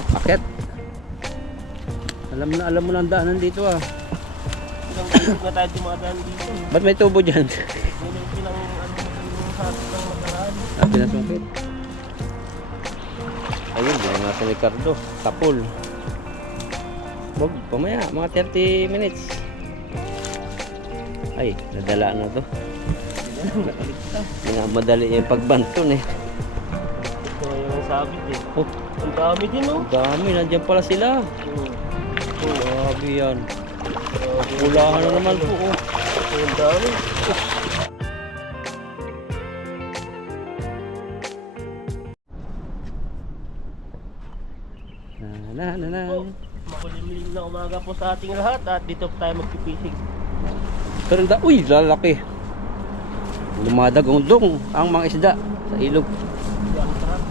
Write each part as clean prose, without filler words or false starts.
Oh, akit. Alam mo na ang daanan dito ah. Ilang isip na tayo dumadaan dito. Ba't may tubo dyan? Yun yung pinang yung sabi ng magaraan. Sabi na sungkit. Ayun, yan nga si Ricardo. Tapol. Wag, pamaya, mga 30 minutes. Ay, nadala na to. Madali yung pagbanton eh. Ito yung sabit eh. Oh, Ang dami din oh. ang dami, nandiyan pala sila. Grabe yan. Ulahan na naman po. Oh. Ang dami. Na. Makulimlim na umaga po sa ating lahat at dito po tayo magpipisig. Pero uy, lalaki. Lumadagong-dong ang mga isda sa ilog. Ang sarap.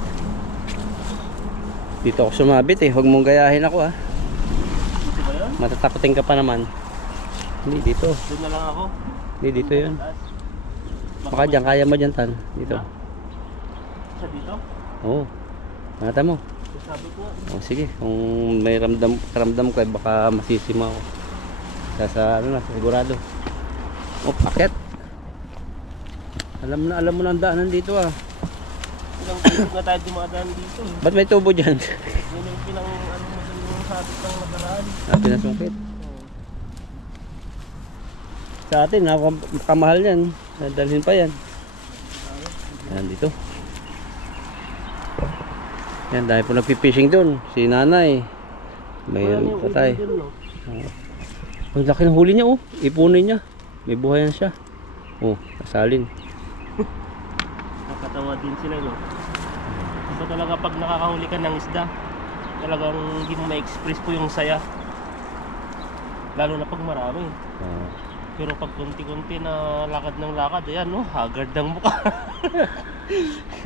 Dito ako sumabit eh. Huwag mong gayahin ako ah. Dito ba yun? Matatakotin ka pa naman. Hindi dito. Doon na lang ako. Hindi dito yun. Baka dyan, kaya mo dyan tan. Dito. Sa dito? Oo. Mata mo. Sabi ko nga. Oh, sige. Kung may karamdam ko, baka masisima ako. Sa ano na, sigurado. Oh, akit. Alam mo na ang daanan dito ah. Ilang isip na tayo dumadaan dito. Ba't may tubo dyan? Yun yung pinang yung sabi ng magaraan. Sabi na sungkit. Sa atin, napakamahal yan. Dalhin pa yan. Yan dito. Yan, dahil po nagpipishing doon. Si nanay. Mayroon pa tayo. Ang laki ng huli niya oh. Ipunin niya. May buhayan siya. Oh, kasalin. Nakatawa din sila no. So talaga pag nakakahuli ka ng isda, talagang hindi mo ma-express po yung saya. Lalo na pag marami. Pero pag kunti-kunti na lakad ng lakad, ayan no, haggard ng mukha.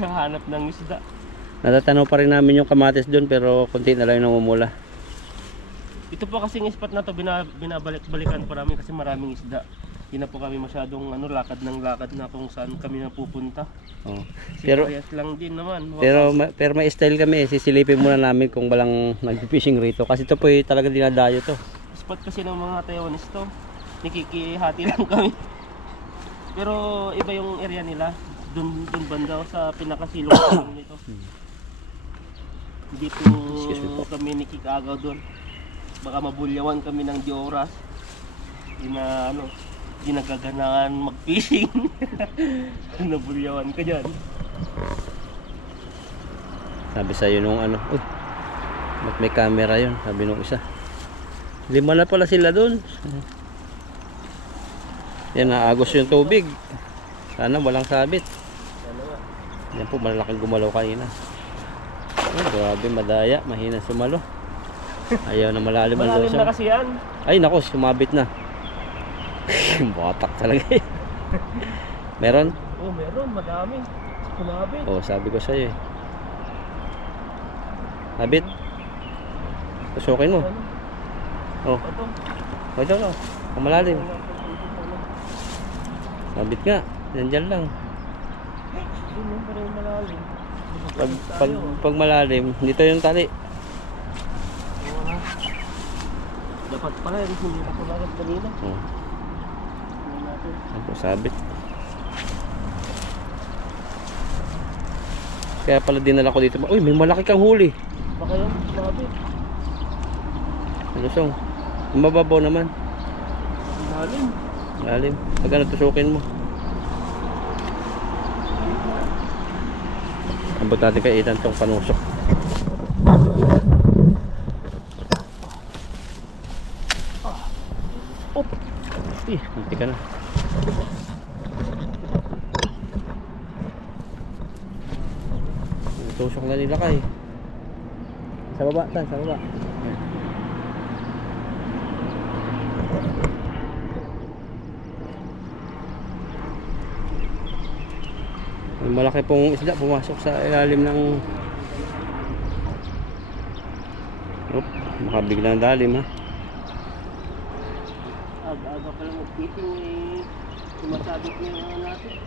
Hanap ng isda. Natatanaw pa rin namin yung kamatis doon pero konti na lang yung namumula. Ito po kasing spot na to binabalik-balikan pa namin kasi maraming isda. Hindi na po kami masyadong lakad ng lakad na kung saan kami napupunta. Oh. Pero lang din naman. Pero may style kami eh. Sisilipin muna namin kung walang nag-fishing rito kasi ito po talaga dinadayo to. Spot kasi ng mga Taiwanese to. Nakikihati lang kami. Pero iba yung area nila. Dun banda sa pinakasilong nito. Dito kami nikikagaw doon. Baka mabulyawan kami ng dioras. Ginagaganahan mag-fishing. Nabulyawan ka dyan. Sabi sa'yo nung ba't may camera yun? Sabi nung isa. 5 na pala sila doon. Yan, naagos yung tubig. Sana walang sabit. Yan po, malalaking gumalaw kanina. Oh, grabe, madaya. Mahina sumalo. Ayaw na malalim ang Malalim losong. na kasi yan. Ay, nako, sumabit na. Batak talaga eh. Meron? Oh, meron. Madami. Sumabit. Oh, sabi ko sa'yo eh. Sabit. Tusukin mo. Oh. Ito. Oh, ito lang. Ang malalim. Sabit nga. Nandyan lang. Yun, parang malalim. Pag malalim, dito yung tali. Dapat pala yun. Hindi na kumagat kanina. Oh. Ano, sabit. Kaya pala dinala ko dito. Uy, may malaki kang huli. Baka yun, sabit. Lusong. Mababaw naman. Malalim. Malalim. Pag ano, tusukin mo. Ambot natin kay Ethan tong panusok. Oh. Nanti ka na. Tusok na nila kay. Sa baba, tan, sa baba. May malaki pong isda pumasok sa ilalim ng makabiglang dalim ha. Aga-aga pa lang mag-fishing sumasabit na natin.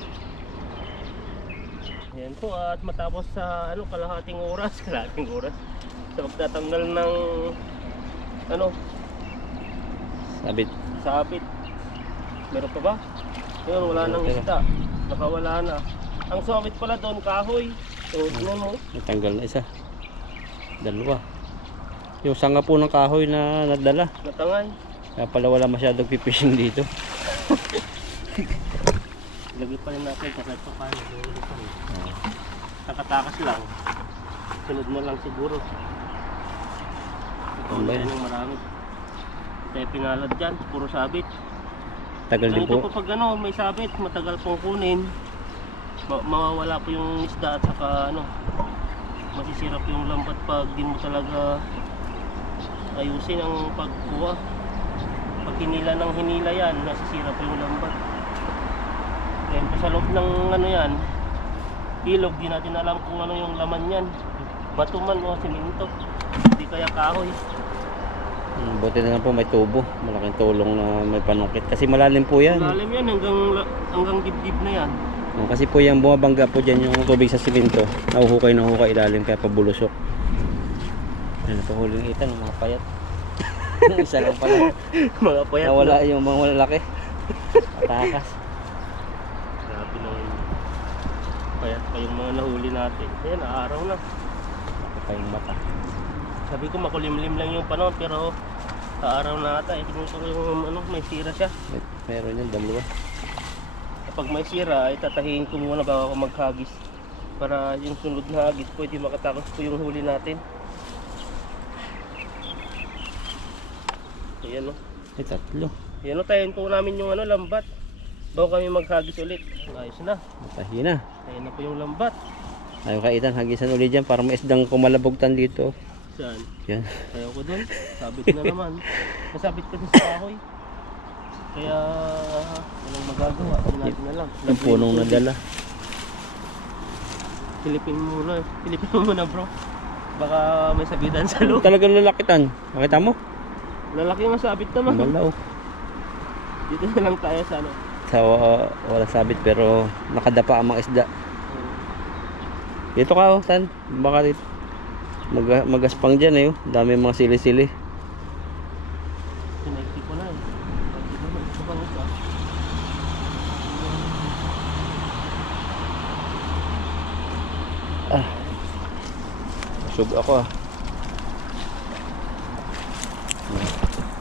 Ayan po at matapos sa kalahating oras sa pagtatanggal ng ano, Sabit. sabit. Meron pa ba? Yun, wala nang Meron. isda. Nakawala na. Ang sabit pala doon, kahoy. So, tingnan mo. Natanggal na isa. Dalawa. Yung sanga po ng kahoy na nadala. Natangay. Kaya pala wala masyadong fishing dito. Lagi pa rin natin kasi ito paano. Takatakas lang. Sunod na lang siguro. Ito Ano ba yan? yung marami. Tayo pinalad dyan, puro sabit. Tagal din Ganito po. po pag ano, may sabit, matagal pong kunin. Mawawala po yung isda at saka ano, masisira po yung lambat pag di mo talaga ayusin ang pagkuha. Pag hinila ng hinila yan, nasisira po yung lambat. Kaya po sa loob ng ano yan, ilog, di natin alam kung ano yung laman yan. Bato man o siminto, hindi kaya kahoy. Buti na lang po may tubo. Malaking tulong na may panungkit. Kasi malalim po yan. Malalim yan hanggang dibdib na yan. Kasi po yung bumabangga po dyan yung tubig sa simento. Nahuhukay ilalim kaya pabulusok. Ano pa huling itan ng mga payat. Isa lang pala. Mga payat Nawala na. yung mga malalaki. Takas. Grabe naman. Payat pa yung mga nahuli natin. Ayan, araw na. Pa yung mata. Sabi ko makulimlim lang yung panahon pero sa araw na ata. Tingnan ko yung ano, may sira siya. Meron yan, dalawa. Kapag may sira, ay tatahiin ko muna bago ako maghagis. Para yung sunod na hagis, pwede makatakas po yung huli natin. Ayan o. Ay, tatlo. Ayan o, tayin po namin yung ano, lambat. Bago kami maghagis ulit. Ayos na. Matahi na. Ayan na po yung lambat. Ayaw kaitan, hagisan ulit dyan para may isdang kumalabugtan dito. Saan? Yan. Ayaw ko doon. Sabit na naman. Nasabit kasi sa kahoy. Kaya walang magagawa. Hindi natin alam. Yung punong nadala. Silipin mo muna. Silipin mo muna bro. Baka may sabitan sa loob. Talagang lalakitan. Makita mo? Lalaki yung sabit naman. Malaw. Dito na lang tayo sa ano. Sa walang sabit pero nakadapa ang mga isda. Dito ka oh, Tan. Baka dito. Magaspang dyan eh. Oh. Dami mga sili-sili. Sinaikti ko na eh. Pagkita mo, ito pang isa. Busog ako ah.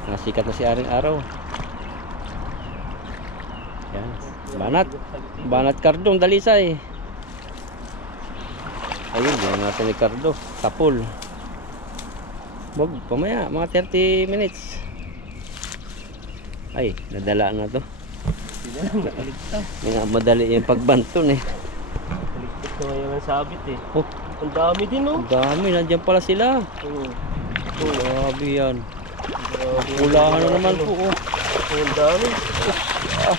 Nasikat na si Aring Araw. Yan. Banat Kardong Dalisay. Ayun, yan natin ni Cardo. Tapol. Wag, pamaya, mga 30 minutes. Ay, nadala na to. Madali yung pagbanton eh. Kaligtas na ngayon ang sabit eh. Oh, Ang dami din oh. ang dami, nandiyan pala sila. Oo. Grabe yan. Grabe. Ulahan na naman po. Oh. Ang dami.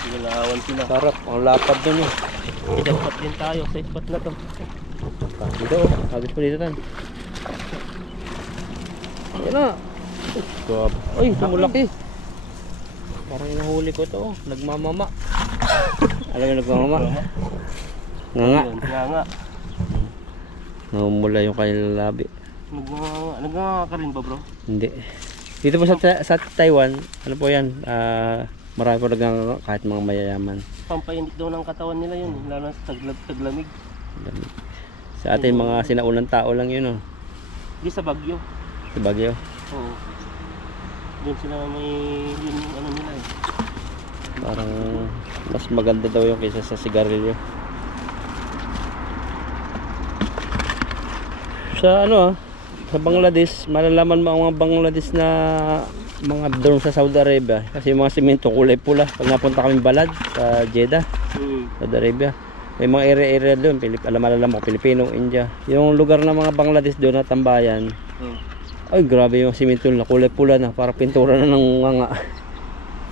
Ginawan sila. Sarap, ang lapad dun eh. Dapat din tayo sa spot na to. Dito oh, habis mo dito Tan. Ayan na. Grabe. Ay, tumulaki. Parang inahuli ko to oh. Nagmamama. Alam mo nagmamama? Nga. Ayun, nga. Namumula yung kanilang labi. Nagnganga ka rin ba bro? Hindi. Dito po sa Taiwan, ano po yan? Marami po nagnganga kahit mga mayayaman. Pampainit daw ng katawan nila yun. Lalo na sa taglamig. Sa atin mga sinaunang tao lang yun oh. Di sa Bagyo. Sa Baguio. Oo. Doon sila may yun ano nila eh. Parang mas maganda daw yung kaysa sa sigarilyo. Sa ano sa Bangladesh, malalaman mo ang mga Bangladesh na mga drone sa Saudi Arabia. Kasi yung mga simento kulay pula. Pag napunta kami Balad sa Jeddah, Saudi Arabia. May mga area-area doon, alam mo, Pilipino, India. Yung lugar ng mga Bangladesh doon na tambayan. Ay, grabe yung simento na kulay pula na, para pintura na ng nga.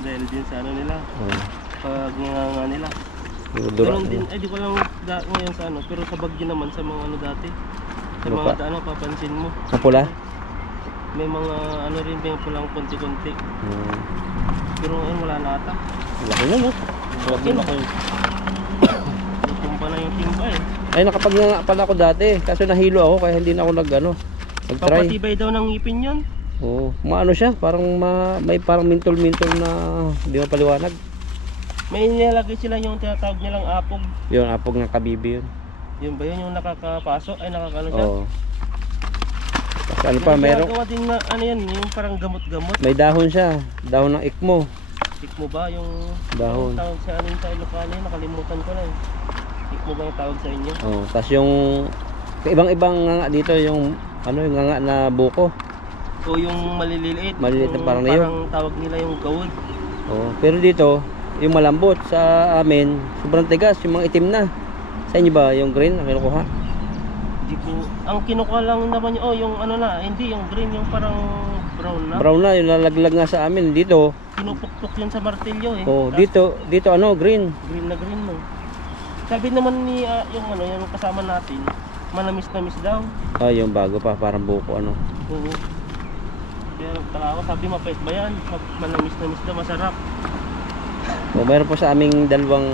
Dahil din sa ano nila. Pag nga nila. Dura. Meron din, ay di ko lang ngayon sa ano, pero sa Baguio naman sa mga ano dati. Sa Ano mga pa? ano, papansin mo. Sa pula? May mga ano rin, may pulang konti-konti. Pero ngayon wala na ata. Laki na no? Laki na. Tumpa na yung timba eh. Ay, nakapag nga pala ako dati. Kaso nahilo ako kaya hindi na ako nag ano. Mag-try. Papatibay daw ng ngipin yun. Oo. Maano siya, parang may parang mintol-mintol na di mo paliwanag. May nilalagay sila yung tinatawag nilang apog. Yun, apog ng kabibi yun. Yun ba yun yung nakakapasok? Ay nakakano siya? Oo. Kasi ano pa, meron, Ginagawa din na ano yan, yung parang gamot-gamot. may dahon siya. Dahon ng ikmo. Ikmo ba yung Dahon. yung tawag sa anin sa Ilocano yun? Nakalimutan ko na eh. Ikmo ba yung tawag sa inyo? Oo. Tapos yung ibang nga dito yung ano yung nga na buko. O yung maliliit. Maliliit na yung parang niyog. Parang tawag nila yung gawod. Oo. Pero dito, yung malambot sa amin, sobrang tigas, yung mga itim na. Sa inyo ba yung green ang kinukuha? Di ko, ang kinukuha lang naman yung, yung ano na, hindi yung green, yung parang brown na. Brown na, yung lalaglag nga sa amin dito. Pinupuktok yun sa martilyo eh. Oh, Tapos dito ano, green. green na green no. Sabi naman ni yung ano, yung kasama natin, manamis-namis daw. Ah, yung bago pa, parang buko ano. Oo. Pero taka ako, sabi mapait ba yan? Manamis-namis daw, masarap. O, meron po sa aming dalawang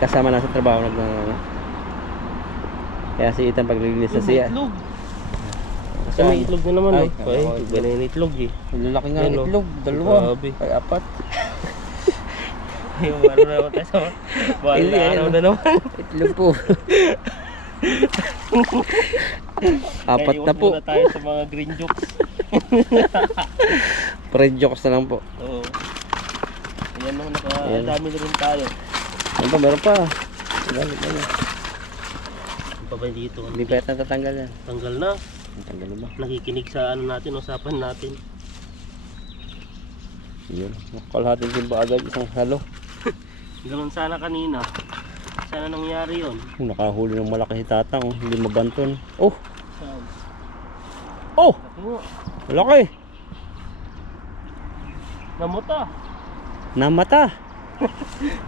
kasama na sa trabaho kaya si Ethan paglilinis na siya. Itlog. Kasi may itlog na naman Ay, no. Ay, iba na yung itlog eh. Ang lalaki nga ng Yan, oh. itlog, dalawa. Grabe. Ay, apat. Yung ano naman tayo sa bahal Hindi, na araw ano. na naman. Itlog po. Apat Kaya na iwas po. muna tayo sa mga green jokes. Pre jokes na lang po. Oo. Ayan no, Ayan. ang dami na rin tayo. Ano pa, meron pa. Galit na yun. Ano pa ba dito? Hindi pa yata tatanggal yan. Tanggal na. Ang tanggal na ba? Nakikinig sa ano natin, usapan natin. Yun. Kalahati din ba agad isang halo? Ganun sana kanina. Sana nangyari yun. Nakahuli ng malaki si tatang. Oh. Hindi mabanton. Oh! Saan? Oh! Laki nga. Malaki! Namuta. Namata!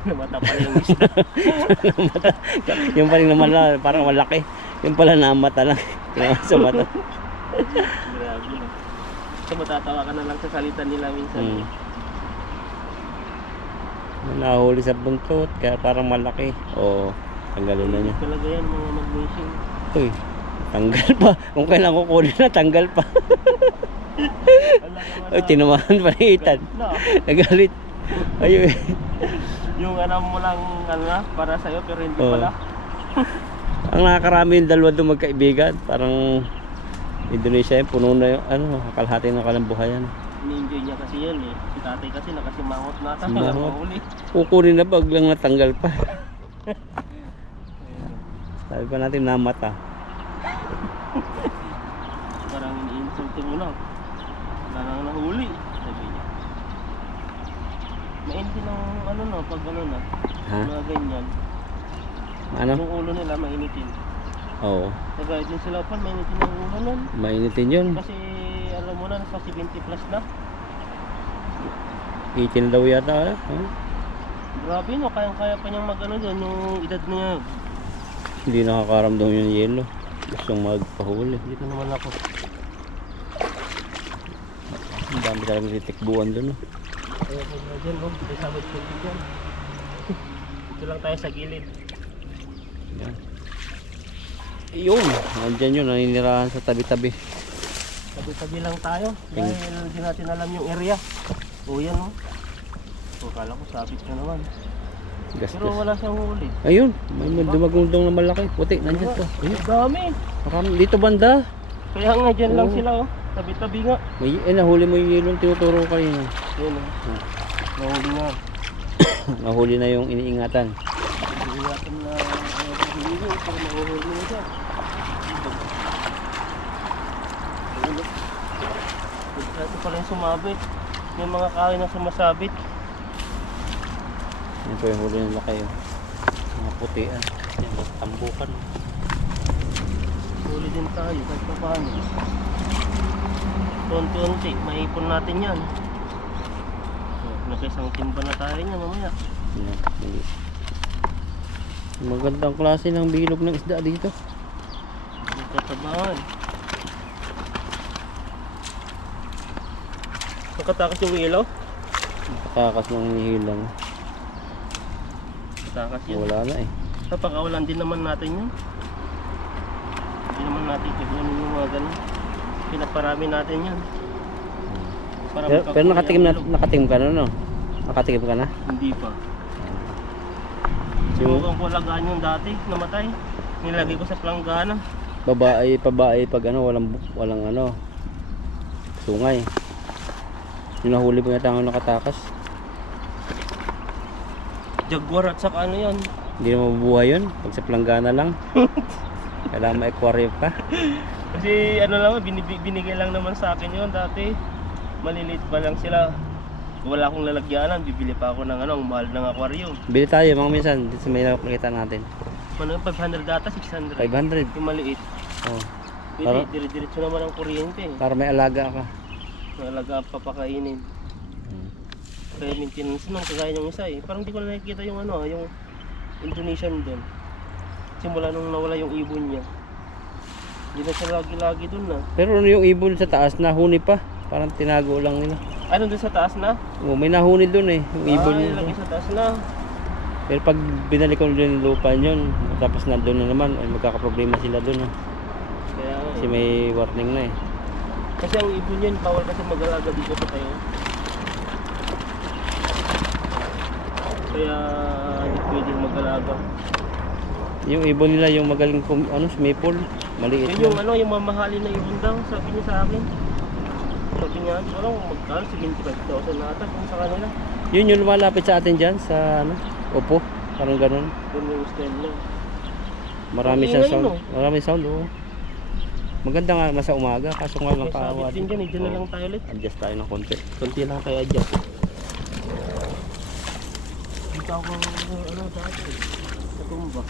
Namata pala yung isda. Namata. Yung paling namala, parang malaki. Yung pala namata lang. Kaya sa mata. Grabe no. So matatawa ka na lang sa salita nila minsan. Hmm. Nahuli sa buntot, kaya parang malaki. O, tanggalin na niya. Talaga yan mga mag-missing. Uy, tanggal pa. Kung kailan ko kunin na, tanggal pa. Wala naman Uy, tinamaan pa ni Ethan. na. Nagalit. Ayun. Yung ano mo lang ano na, para sa'yo pero hindi Oo. pala. Ang nakakarami yung dalawa doon magkaibigan. Parang Indonesia yun, puno na yung ano, kalahati ng kalambuhayan. Ini-enjoy niya kasi yan eh. Si tatay kasi nakasimangot na ata. Simangot. Nakahuli. Kukunin na baglang natanggal pa. Sabi pa natin namata. Parang ini-insulto mo na. Wala nang nahuli. Sabi niya. Mainit ng ano na, pag ano na. Ha? Mga ganyan. Ano? Yung ulo nila mainitin. Oo. Nagayad din sila pa, mainitin ang ulo nun. Mainitin yun. Kasi alam mo na, nasa 70 plus na. 18 daw yata. Huh? Grabe no, kayang-kaya pa niyang mag-ano doon, yung edad niya. Hindi nakakaramdam yung yelo. Gustong magpahuli. Dito naman ako. Ang dami talagang titikbuan doon. Kaya po na dyan, no? May sabit ko dyan. Dito lang tayo sa gilid. Yan. Yun. Nandyan yun. Naninirahan sa tabi-tabi. Tabi-tabi lang tayo. Dahil hindi natin alam yung area. O yan, no? O, kala ko sabit na naman. Pero Gastos. wala siyang huli. Ayun. May dumagundong na malaki. Puti. Nandyan to. Ayun. Ang dami. Marami. Dito banda. Kaya nga dyan lang Oo. sila, oh. Tabi-tabi nga. May, nahuli mo yung yelong tinuturo kanina. Yan, oh. Nahuli na. Nahuli na yung iniingatan. Ingatan na hindi yun, pero mahuhuli na siya. Ito pala yung sumabit. Yung mga kahoy na sumasabit. Yan po yung huli ng laki. Oh. Mga putian. Yan, tambukan. Huli din tayo kahit pa paano. Unti-unti, maipon natin yan. Nakaisang timba na tayo niya mamaya. Yan. Magandang klase ng bilog ng isda dito. Nagkatabangan. Nakatakas yung ilaw? Takas ng hilang. Nakatakas yun. Wala na eh. Napakawalan din naman natin yun. Hindi naman natin kukunin yung mga ganun. Pinaparami natin yan. Para Pero nakatikim na, nakatikim ka na, no? Nakatikim ka na? Hindi pa. Yung Subukan ko alagaan yung dati, namatay. Nilagay ko sa planggana. babae pag ano, walang ano, sungay. Yung nahuli mo yata ang nakatakas. Jaguar at saka ano yan. Hindi na mabubuhay yun. Pag sa planggana lang. Kailangan ma-aquarium pa. Kasi ano lang, binigay lang naman sa akin yun dati. Maliliit pa lang sila. Wala akong lalagyanan, bibili pa ako ng ano, ang mahal ng aquarium. Bili tayo mga minsan. Dito sa may nakita natin. Ano yung 500 data, 600. 500. Yung maliit. Oh. Pwede, dire-diretso naman ang kuryente. Para may alaga ka. Nalaga papakainin. Kaya maintenance nung kagaya yung isa eh. Parang di ko na nakikita yung ano, yung Indonesian doon. Simula nung nawala yung ibon niya. Hindi na siya lagi-lagi doon na. Pero ano yung ibon sa taas, nahuni pa. Parang tinago lang nila. Ano doon sa taas na? Oh, may nahuni doon eh. Yung ibon Ay, yun. lagi sa taas na. Pero pag binalik ko din yung lupa yun, tapos nandun na naman, ay magkakaproblema sila doon. Kaya nga Kasi eh. may warning na eh. Kasi ang ibon yun, bawal kasi mag-alaga dito sa tayo. Kaya hindi pwedeng mag-alaga. Yung ibon nila, yung magaling sumipol, maliit Yun yung lang. ano, yung mamahalin na ibon daw, sabi niya sa akin. Sabi niya, walang magkano, 75,000 na ata kung sa kanila. Yun yung lumalapit sa atin dyan, sa ano, Opo, parang ganun. Yun yung style na. Marami Ang siyang ingay, sound. no? Marami sound, oo. Maganda nga nasa umaga, kaso nga lang May sabit kaawat. din dyan, eh. Dyan na lang tayo ulit. Adjust tayo ng konti. Kunti lang kaya adjust. Dito ako ano dati, sa tumba.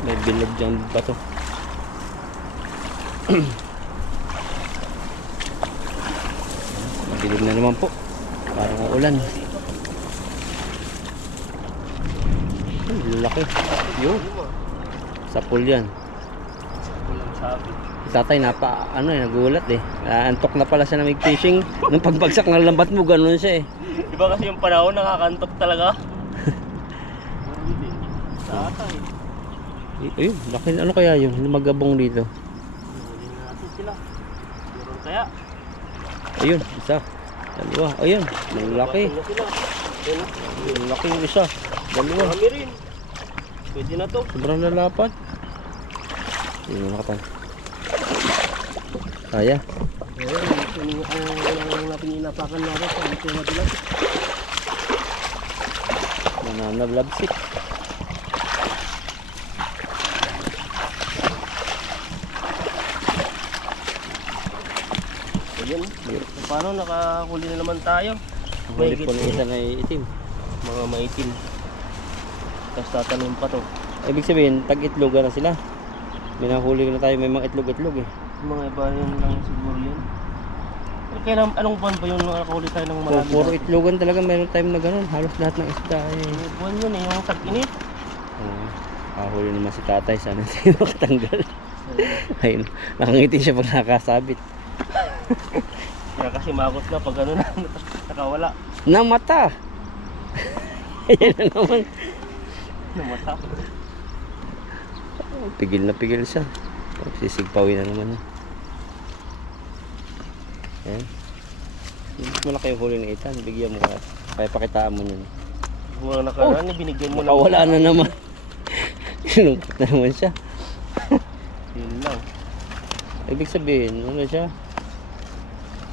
May bilog dyan ba to? Bilog na naman po. Parang ulan. Ay, lalaki. Yun. Sa pool yan. Walang sabit. Tatay nagulat eh. Antok na pala siya na mag-fishing. Nung pagbagsak ng lambat mo, ganun siya eh. Diba kasi yung panahon nakakantok talaga? Tatay. Ayun, laki, ano kaya yun? Lumagabong dito. Huli na natin sila. Meron kaya. Ayun, isa. Dalawa. Ayun, malaki. Bawasan na sila. Ayun. Malaki yung isa. Dalawa. Marami rin. Pwede na to. Sobrang lalapat. Ayun, nakatang. Kaya. Ayun, wala lang natin inapakan natin sa dito na dilag. Nananablabsik. Ayun. Paano nakahuli na naman tayo? Huli po ng isa na itim. Mga maitim. Tapos tatanong pa to. Ibig sabihin, tag-itlogan na sila. May nahuli na tayo, may mga itlog-itlog eh. Mga iba yun lang siguro yun. Pero kailan, anong buwan ba yun nakahuli tayo ng So, marami? puro dati? itlogan talaga, mayroon time na ganun. Halos lahat ng isda eh. May buwan yun eh, yung tag-init. Kahuli naman si tatay, sana tayo makatanggal. Ayun, nakangiti siya pag nakasabit. Kaya kasi makot na pag ano na, nakawala. Namata! Ayan na naman. Namata. Pigil na pigil siya. Sisigpawin na naman niya. Ayan. Mas malaki yung huli ng itan. Bigyan mo ka. Kaya pakitaan mo yun. Mga nakaraan, binigyan mo Nakawala na naman. Sinungkot na naman siya. Yun lang. Ibig sabihin, ano siya?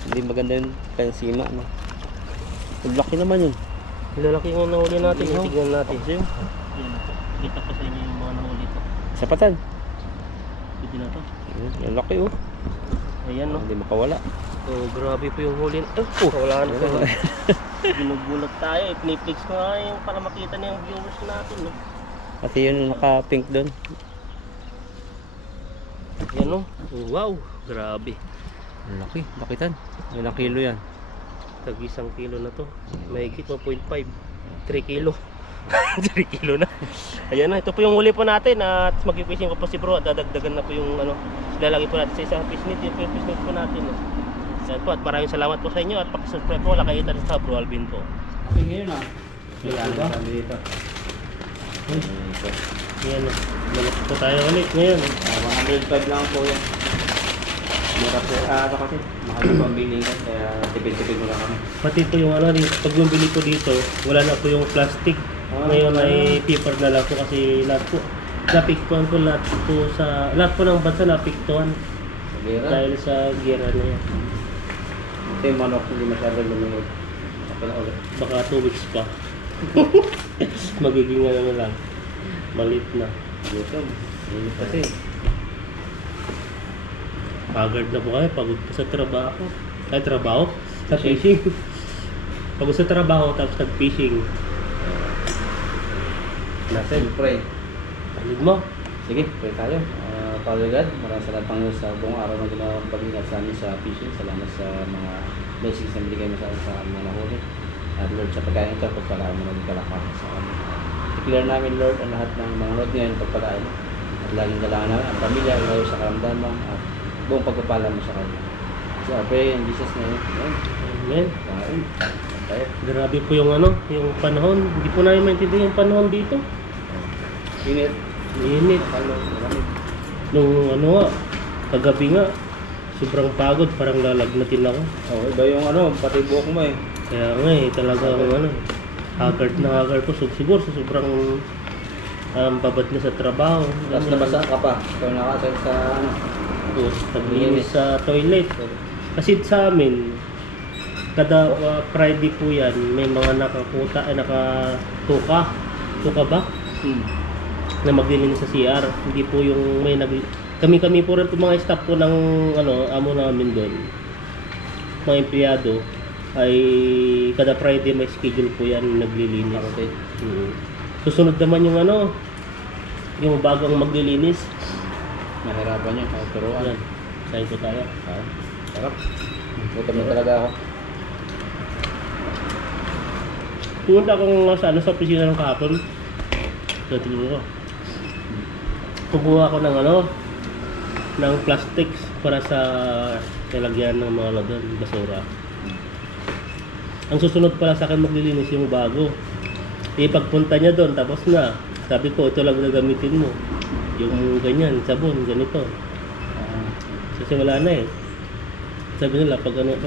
Hindi maganda yung pansima, no? Ang laki naman yun. Lalaki nga nahuli natin, tignan natin. Kasi Yan, kita ko sa inyo yung mga nahuli ko. sapatan. Pwede na to. Ang laki oh. Ayan no. Hindi makawala. Oh, grabe po yung huli. Wala na po. Ginugulat tayo. Piniplex ko nga yung para makita na yung viewers natin. No? Kasi yun yung naka-pink doon. Yan no. Wow, grabe. Ang laki, lakitan. Ilang kilo yan? Tag 1 kilo na to. Mahigit 1.5. 3 kilo. 3 kilo na. Ayan na, ito po yung huli po natin at mag-fishing ko po si bro at dadagdagan na po yung ano, lalagay po natin sa isang fish net. Yung po yung fish net po natin. No? Yan po at maraming salamat po sa inyo at pakisubscribe po. Wala kayo sa Bro Alvin po. Ngayon ah. Wala na kami dito. Ayan o. Balik po tayo ulit ngayon. 105 lang po yan. Mura po. Ano kasi, mahal po ang bilhin ko. Kaya tipid-tipid mo lang kami. Pati po yung ano, pag bumili ko dito, wala na po yung plastic. Ngayon ay paper na lang po kasi lahat po. Napiktuan po lahat po sa, lahat po ng bansa napiktuan. Sabira. Dahil sa gera na yan. Ito yung manok, hindi masyado lumingod. Ako na ulit. Baka 2 weeks pa. Magiging ano lang. Malit na. Gutom. Init kasi. Haggard na po kayo, pagod pa sa trabaho. Ay, trabaho? Sa fishing. Pagod sa trabaho, tapos nag-fishing. Natin. Pray. Palig mo. Sige, pray tayo. Father God, maraming salamat Panginoon sa buong araw na ginawang pag-ingat sa amin sa fishing. Salamat sa mga blessings na binigay mo sa amin sa mga nahuli. At Lord, sa pagkain ito, pagpalaan mo ng kalakasan sa amin. Declare namin, Lord, ang lahat ng mga Lord ngayon, pagpalaan mo. At laging kailangan namin ang pamilya, layo sa karamdaman, at buong pagpapala mo sa kanya. So I pray in Jesus' name. Amen. Amen. Kain. Tayo. Grabe po yung ano, yung panahon. Hindi po namin maintindihan yung panahon dito. Init. Init. Palo. Malamig. Nung ano nga, kagabi nga, sobrang pagod, parang lalagnatin ako. Oh, iba yung ano, pati buhok mo eh. Kaya nga eh, talagang ano, haggard na haggard po. So, siguro sa sobrang babad na sa trabaho. Tapos nabasa ka pa. Ikaw nakasal sa ano. Naglinis sa toilet. Kasi sa amin, kada Friday po yan, may mga nakatuka ba? Na maglilinis sa CR. Hindi po yung may kami po rin po mga staff po ng ano, amo namin doon. Mga empleyado ay kada Friday may schedule po yan naglilinis. Okay. Susunod naman yung ano, yung bagong maglilinis. Mahirapan niya. Turuan. Ayan, sayo po tayo. Sarap. Gutom na talaga ako. Pumunta akong sa opisina ng kahapon. Tingnan ko. Kukuha ako ng ano, ng plastics para sa lalagyan ng mga doon, basura. Ang susunod pala sa akin maglilinis yung bago. Pagpunta niya doon, tapos na. Sabi ko, ito lang gagamitin mo. Yung ganyan, sabon, ganito. Kasi wala na eh. Sabi nila,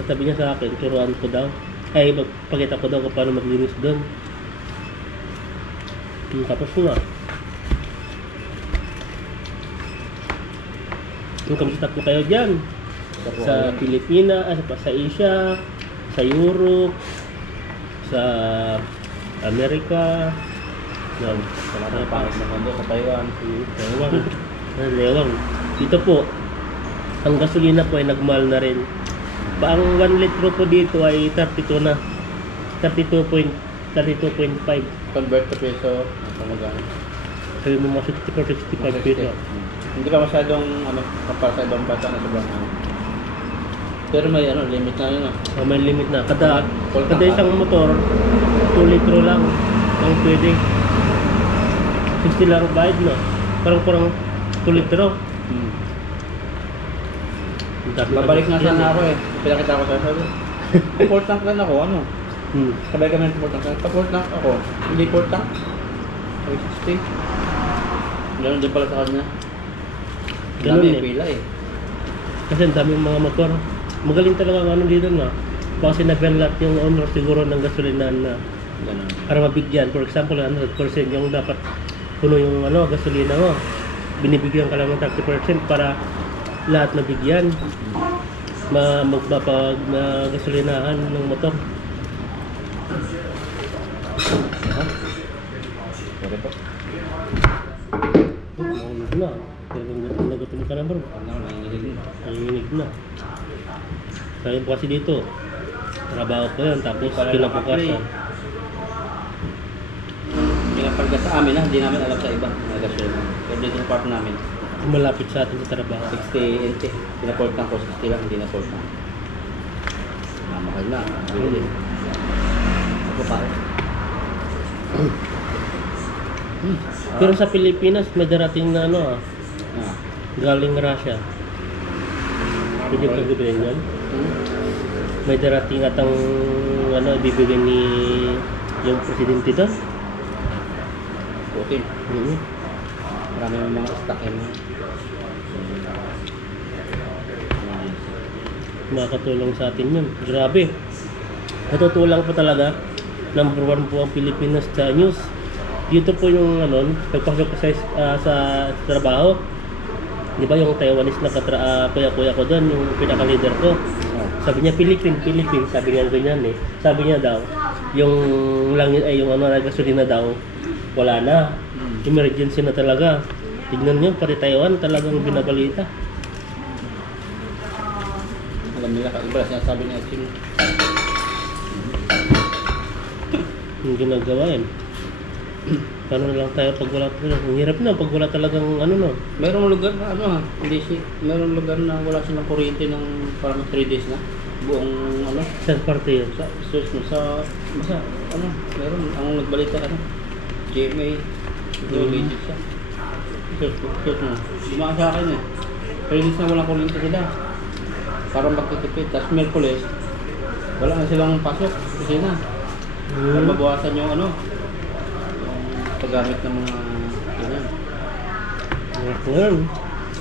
sabi niya sa akin, turuan ko daw. Ay, magpakita ko daw kung paano maglinis doon. Tapos na. Kung kamusta po kayo dyan? Sa Pilipinas, sa Asia, sa Europe, sa Amerika, Salamat pa sa mundo sa Taiwan. Taiwan. Dito po, ang gasolina po ay nagmahal na rin. Ang 1 litro po dito ay 32 na. 32.5. Convert to peso. Ito magano. Sabi mo mga 64, 65 peso. Hindi ka masyadong ano, kapara sa ibang bansa na sobrang ano. Pero may ano, limit na yun ah. May limit na. Kada isang motor, 2 litro lang ang pwede. 60 lang bayad na. Parang 2 litro. Babalik na sana ako eh. Pinakita ko sana sabi. Port tank lang ako, ano? Sabay kami ng port tank. Pa-port tank ako. Hindi port tank. 360. Ganun din pala sa kanya. Ganun Dami eh. pila eh. Kasi ang daming mga motor. Magaling talaga ang ano dito na. Kasi nag-lot yung owner siguro ng gasolina na Ganun. para mabigyan. For example, 100% yung dapat puno yung ano, gasolina mo. Binibigyan ka lang ng 30% para lahat nabigyan. Magpapagasolinahan ng motor. Sorry po. Nanginig na. Nagutom ka na bro. Nanginig na. Sabi po kasi dito, trabaho ko yan, tapos kinabukasan. Pinapalga sa amin ha, hindi namin alam sa iba. Nag-gasolina. Pero dito sa part namin. Malapit sa atin sa trabaho. 60 NT. Pinaport tank ko 60 lang, hindi na port tank. Mahal na. Bili. Ako pa. Pero sa Pilipinas, may darating na ano galing Russia. Pwede pa gabihin yan? May darating at ang ano, bibigyan ni yung presidente doon. Putin. Marami yung mga stock yun. Makakatulong sa atin yun. Grabe. Natutulang po talaga. Number 1 po ang Pilipinas sa news. Dito po yung ano, pagpasok ko sa trabaho. Di ba yung Taiwanese na kuya-kuya ko doon, yung pinaka-leader ko. Sabi niya, Philippine. Sabi niya ganyan eh. Sabi niya daw, yung langit ay yung ano, gasolina daw, wala na. Emergency na talaga. Tignan niyo, pati Taiwan talagang binabalita. Alam nila kaiba, sinasabi niya sino. Yung ginagawa yan. Paano na lang tayo pag wala talaga? Ang hirap na pag wala talagang ano no. Merong lugar na ano ha, hindi si, merong lugar na wala silang kuryente ng parang 3 days na. Buong ano, Sa parte yun. basta ano, meron ang nagbalita ano, GMA, legit siya. Search mo. Dumaan sa akin eh. 3 days na walang kuryente sila. Parang magtitipid. Tapos Merkules, wala na silang pasok kasi na. Para mabawasan yung ano, yung paggamit ng mga ganyan. Ngayon.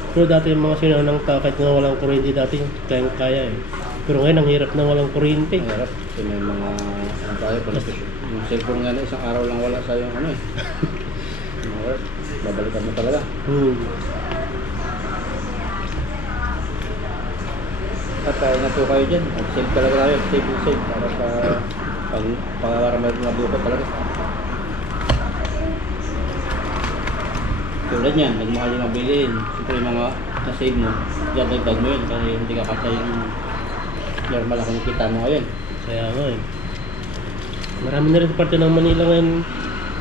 Pero dati yung mga sinanang tao kahit nga walang kuryente dati, kaya eh. Pero ngayon ang hirap na walang kuryente. Ang hirap. Kasi may mga ano tayo, yung cellphone nga na isang araw lang wala sa yung ano eh. Ang hirap. Babalikan mo talaga. At ingat po kayo dyan. Save talaga tayo. Save. Para sa para may mabukat talaga. Tulad yan, nagmahal yung mabilin. Siyempre yung mga na-save mo, dyan dagdag mo yun. Kasi hindi ka kasya yung normal ako nakita mo ngayon. Kaya nga eh. Marami na rin parte ng Manila ngayon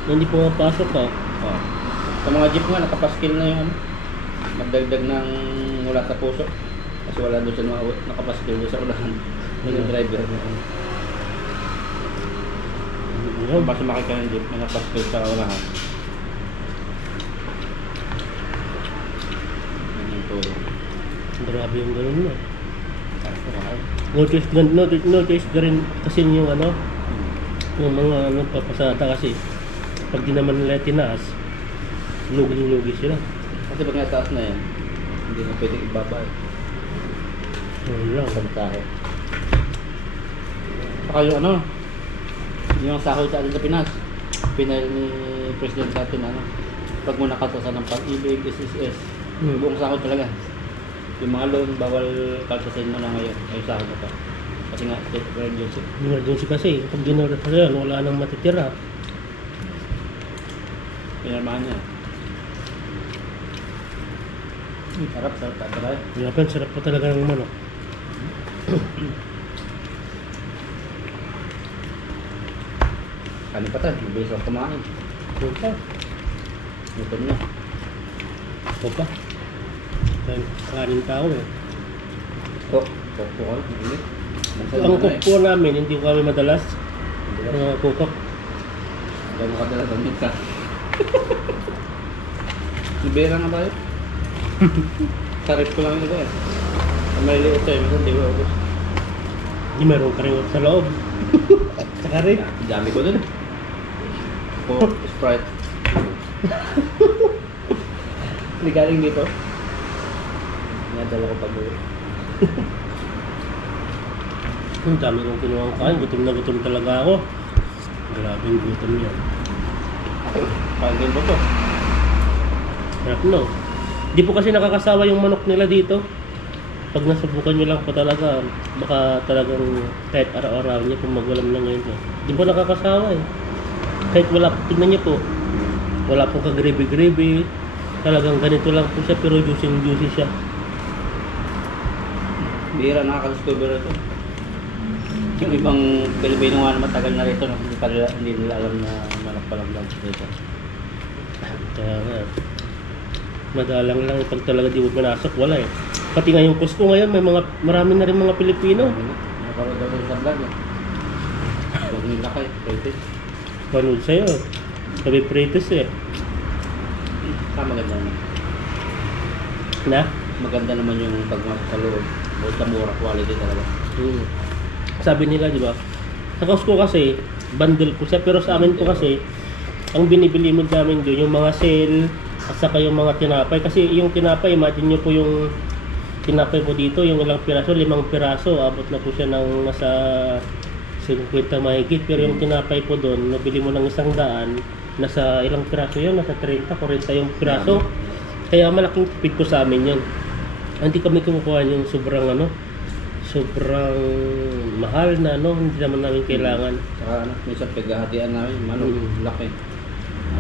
na hindi pumapasok ha. Oh. Sa mga jeep nga, nakapaskil na yung ano. Magdagdag ng mula sa puso. Kasi wala doon sa nakapaskil doon sa ulahan. Yung driver. Basta makikita ng jeep, may nakapaskil sa ulahan. Yan yung tulong. Grabe yung ganun mo. Notice ka rin kasi yung ano, yung mga ano, papasada kasi pag di naman nila tinaas, lugi sila. Kasi pag nataas na yan, hindi na pwede ibaba eh. Ayun lang. Sa tayo. Saka yung ano, yung sahod sa atin sa Pinas, pinail ni President sa atin ano, pag mo nakatasan ng pag-ibig, SSS, buong sahod talaga. Yung mga loan, bawal kaltasin mo na ngayon, ay sahod na to. Kasi nga, state of emergency. Emergency kasi, pag ginawin pa yan, wala nang matitira. Pinarmahan niya. Sarap tayo. Wala pa, sarap pa talaga ng manok. Kanin pa tayo, mabilis ako kumain. Ito pa. Gutom na. Ito pa. Kanin pa ako eh. Cook po kayo, mainit. Ang cook po namin, hindi ko kami madalas. Kukok. Gano'n ka talaga gamit ka. Libera nga tayo. Tarif ko lang ito eh. Ang maliliit tayo, minsan di ko ubos. Hindi meron ka rin sa loob. Saka rin. Dami ko dun. Coke, Sprite. Hindi galing dito. Nadala ko pag-uwi. Ang dami kong kinuha kain. Gutom na gutom talaga ako. Grabe yung gutom niya. Pagin mo to. Sarap no. Di po kasi nakakasawa yung manok nila dito. Pag nasubukan nyo lang po talaga, baka talagang kahit araw-araw niya kung magwalam lang ngayon. Di po nakakasawa eh. Kahit wala, tignan niyo po, wala pong kagribi-gribi. Talagang ganito lang po siya pero juicy siya. Bihira nakaka-discover ito. Yung ibang Pilipino nga na matagal na rito, no? Hindi nila alam na manok palang lang dito. Kaya nga, madalang lang pag talaga di mo pinasok, wala eh. Pati nga yung Costco ngayon, marami na rin mga Pilipino. Naparod daw sa vlog eh. Huwag nila kayo, British. Panood sa'yo. Sabi Pritis eh. Maganda naman. Na? Maganda naman yung pagmasok sa loob. Sa mura quality talaga. Sabi nila, di ba? Sa Costco kasi, bundle po siya. Pero sa amin po kasi, ang binibili mo namin doon, yung mga sale, At saka yung mga tinapay. Kasi yung tinapay, imagine nyo po yung tinapay po dito, yung ilang piraso, 5 piraso. Abot na po siya ng nasa 50 mahigit. Pero yung tinapay po doon, nabili mo ng 100, nasa ilang piraso yun? Nasa 30, 40 yung piraso. Kaya malaking tipid po sa amin yun. Hindi kami kumukuha yung sobrang mahal na hindi naman namin kailangan. Saka minsan paghahatian namin, manok, laki.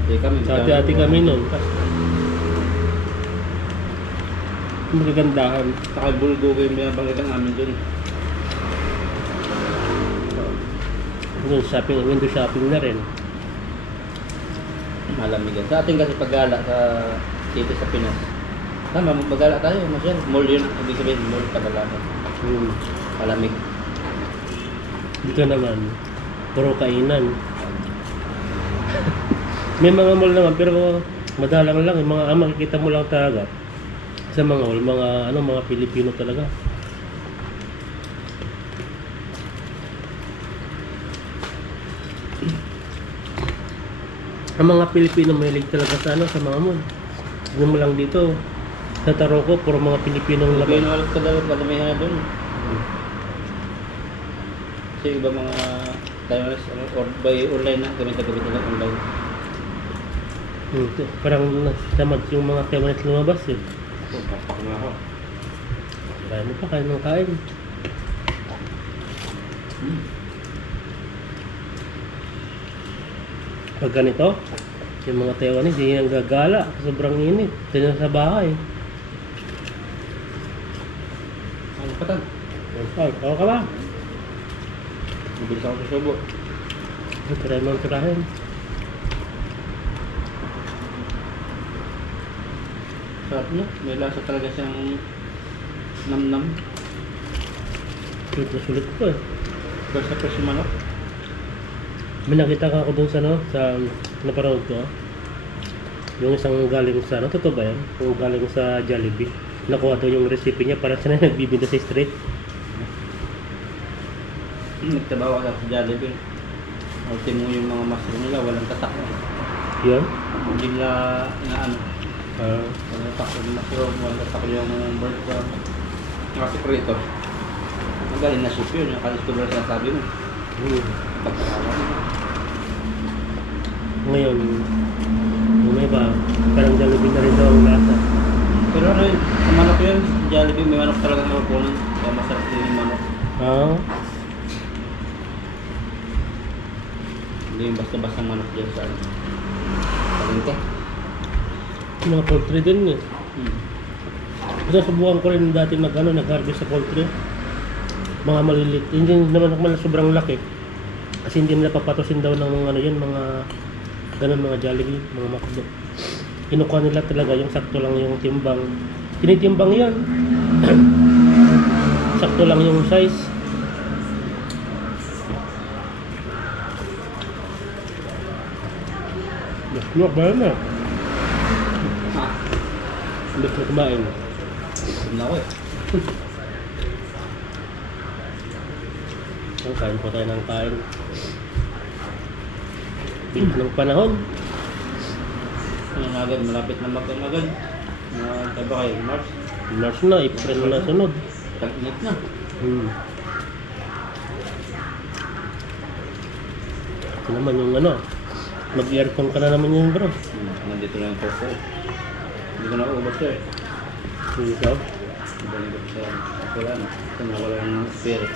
Hati-hati kami nun. Magagandahan. Saka bulgo ko yung binabanggitan namin dun. Yung shopping, window shopping na rin. Malamig yan. Sa atin kasi paggala sa city sa Pinas. Tama, maggala tayo, masyal. Mall yun, ibig sabihin, mall, Tagalasan. Malamig. Dito naman, puro kainan. May mga mall naman, pero madalang lang. Yung mga makikita mo lang talaga sa mga mall, mga Pilipino talaga. Ang mga Pilipino mahilig talaga sa sa mga mall. Tignan mo lang dito, sa Taroko, puro mga Pilipinong laban. Pilipino alam ka daw, kalamihan na dun. Kasi iba mga Taiwanese, or by online na, gamit na online. Parang nasamad yung mga Taiwanese lumabas eh. Pasok na ako. Kaya mo pa, kain ng kain. Pag ganito, yung mga Taiwanese, hindi nang gagala. Sobrang init. Ito sa bahay. Ano pa tan? Ay, ako ka ba? Mabilis ako sa subo. Try mo ang tirahin. Sarap niya. May lasa talaga siyang nam-nam. Sulit na sulit ko eh. First na first yung manok. May nakita ka ako dun sa napanood ko. Yung isang galing sa, totoo ba yan? Yung galing sa Jollibee. Nakuha daw yung recipe niya para sa nagbibinda sa street. Nagtabawa ka sa Jollibee. Ultimo yung mga mushroom nila, walang tatak. Yun? Hindi nila walang tatak yung mushroom, walang tatak yung bird crab. Kasi prito. Ang galing na soup yun, yung kalis-tubra sa sabi mo. Pagkakaroon. Ngayon, may ba, parang Jollibee na rin daw ang lasa. Pero ano yun, sa manok yun, Jollibee may manok talaga ng mapunan. Kaya masarap din yung manok. Hindi yung basta-basta manok dyan sa palengke. Mga poultry din eh. Kasi subukan ko rin dati nag-harvest sa poultry. Mga maliliit. Hindi naman sobrang laki. Kasi hindi nila papatusin daw ng mga mga ganun mga Jollibee, mga McDo. Kinukuha nila talaga yung sakto lang yung timbang. Tinitimbang yan. Sakto lang yung size. Luwag ba na? Imbes na kumain. Sabi na ako eh. Kain po tayo ng kain. Ng panahon. Ano na agad, malapit na mag-ang agad. Sabi ba kayo, March? March na, April na sunod. Tag-init na. Ito naman yung mag-aircon ka na naman yun bro. Nandito na yung coco. Hindi ko na ubos eh. Ikaw? Ibalik ko sa wala na. Ito na wala ng spirit.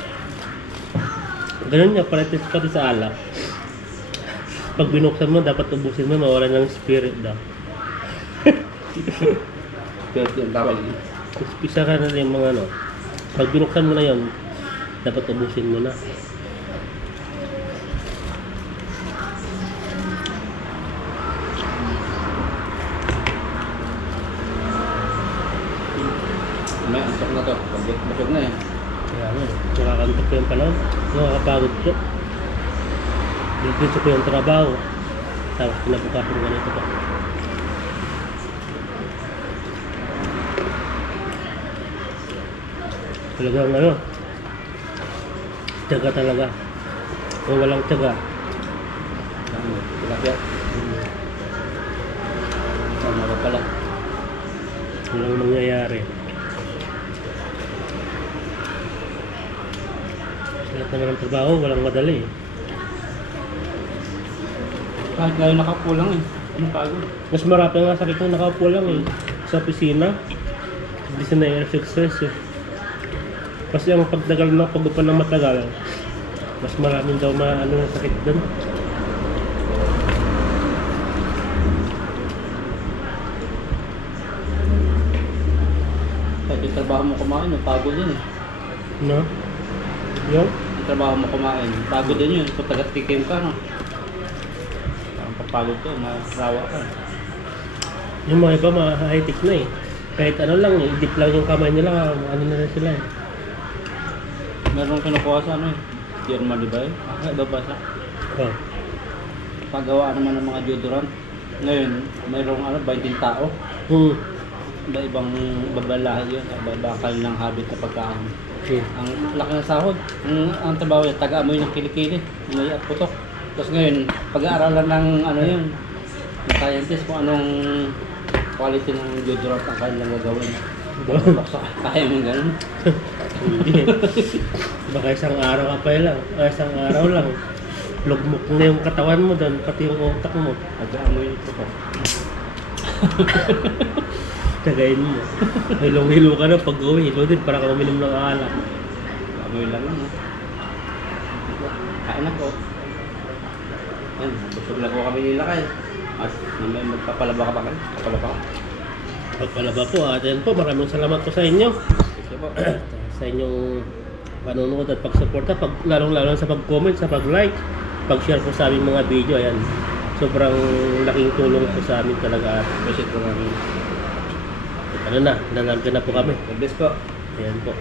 Ganun nga, parites pati sa alak. Pag binuksan mo, dapat ubusin mo, mawala ng spirit daw. Spirit yung dapat. Isa ka na yung mga pag binuksan mo na yun, dapat ubusin mo na. May ansok na to. Pag-busog na eh. Kaya nga, nakakantok ko yung panahon. Nakakapagod ko. Dito ko yung trabaho. Tapos pinabukasin ko ganito pa. Talagang tiyaga talaga. Kung walang tiyaga, Tilapia. Sama ko pala. Walang mangyayari. Sa lahat naman ng trabaho, walang madali eh. Kahit ngayon nakapulang eh. Ano pagod? Mas marami nga sakit kung nakaupo lang eh. Sa opisina, hindi siya na-exercise eh. Kasi ang pagtagal ng pag-upan ng matagal, mas maraming daw na sakit doon. Kahit yung trabaho mo kumain, pagod yun eh. No? Yung? Yung trabaho mo kumain, pagod din yun. Kung tagat-tikim ka, no? Parang papagod ka, masrawa ka. Yung mga iba, mga high-tech na eh. Kahit ano lang, i-dip lang yung kamay nila, ano na rin sila eh. Meron kinukuha sa ano eh. German, di ba eh? Ay, babasa. Oh. Paggawa naman ng mga deodorant. Ngayon, mayroong 20 tao. Iba-ibang babalahan yun. Babakal ng habit na pagkaan. Ang laki ng sahod. Ang trabaho yun, taga-amoy ng kilikili. May at putok. Tapos ngayon, pag-aaralan ng yun, ng scientist kung anong quality ng deodorant ang kanilang gagawin. Kaya mo ganun. Hindi. Baka isang araw ka pa lang. Isang araw lang. Lugmok na yung katawan mo doon, pati yung utak mo. Taga-amoy ng putok. Tagayin mo. Hilong-hilo ka na pag-uwi. Hilo din para ka uminom ng alak. Amoy lang yun. Kain na po. Yan, busog na po kami nila kayo. At may magpapalaba ka ba kayo? Papalaba ka? Pagpalaba po at yan po, maraming salamat po sa inyo. Sige po. Sa inyong panonood at pagsuporta, lalong-lalo sa pag-comment, sa pag-like, pag-share po sa aming mga video. Ayan. Sobrang laking tulong po sa amin talaga. Appreciate po namin. Ano na, nalarga na po kami. God bless po. Ayan po.